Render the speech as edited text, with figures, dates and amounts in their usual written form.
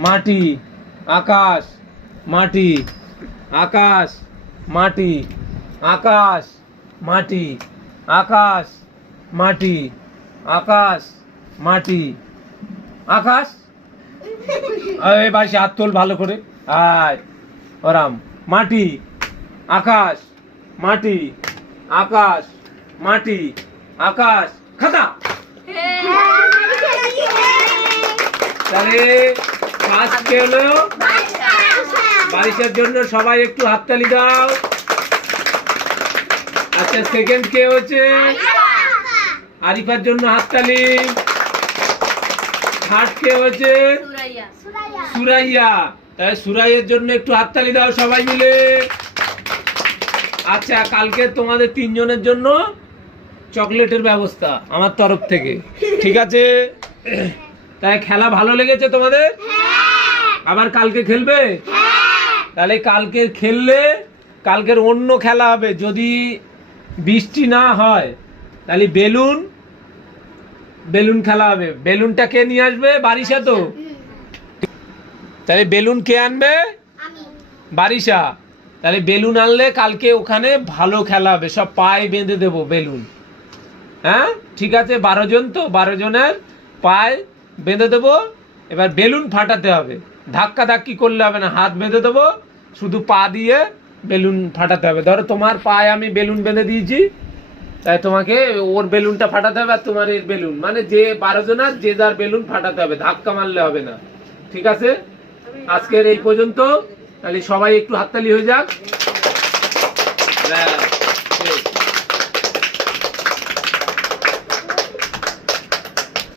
মাটি আকাশ মাটি আকাশ মাটি আকাশ মাটি আকাশ মাটি আকাশ মাটি আকাশ। এই বাসি হাত তোল ভালো করে। আয় ওরাম মাটি আকাশ মাটি আকাশ মাটি আকাশ খাতা। তাহলে ফার্স্ট কে হলো? বারিশের জন্য সবাই একটু হাততালি দাও। আচ্ছা সেকেন্ড কে হচ্ছে? আরিফার জন্য হাততালি। থার্ড কে হচ্ছে? সুরাইয়া। তাহলে সুরাইয়ের জন্য একটু হাততালি দাও সবাই মিলে। আচ্ছা কালকে তোমাদের তিনজনের জন্য চকলেটের ব্যবস্থা আমার তরফ থেকে, ঠিক আছে? তাই খেলা ভালো লেগেছে তোমাদের? আবার কালকে খেলবে? তাহলে কালকে খেললে কালকের অন্য খেলা হবে। যদি বৃষ্টি না হয় তাহলে বেলুন খেলা হবে। বেলুনটা কে নিয়ে আসবে? বারিশা তো। তাহলে বেলুন কে আনবে? বারিশা। তাহলে বেলুন আনলে কালকে ওখানে ভালো খেলা হবে। সব পায়ে বেঁধে দেবো বেলুন। হ্যাঁ ঠিক আছে, 12 জন তো, 12 জনের পায়ে বেঁধে দেবো। এবার বেলুন ফাটাতে হবে, ধাক্কা ধাক্কি করলে হবে না, হাত বেঁধে দেবো, শুধু পা দিয়ে বেলুন ফাটাতে হবে। ধরো তোমার পায়ে আমি বেলুন বেঁধে দিয়েছি, তাই তোমাকে ওর বেলুনটা ফাটাতে হবে আর তোমার এর বেলুন, মানে যে 12 জনের যে যার বেলুন ফাটাতে হবে, ধাক্কা মারলে হবে না, ঠিক আছে? আজকের এই পর্যন্ত। তাহলে সবাই একটু হাততালি হয়ে যাক।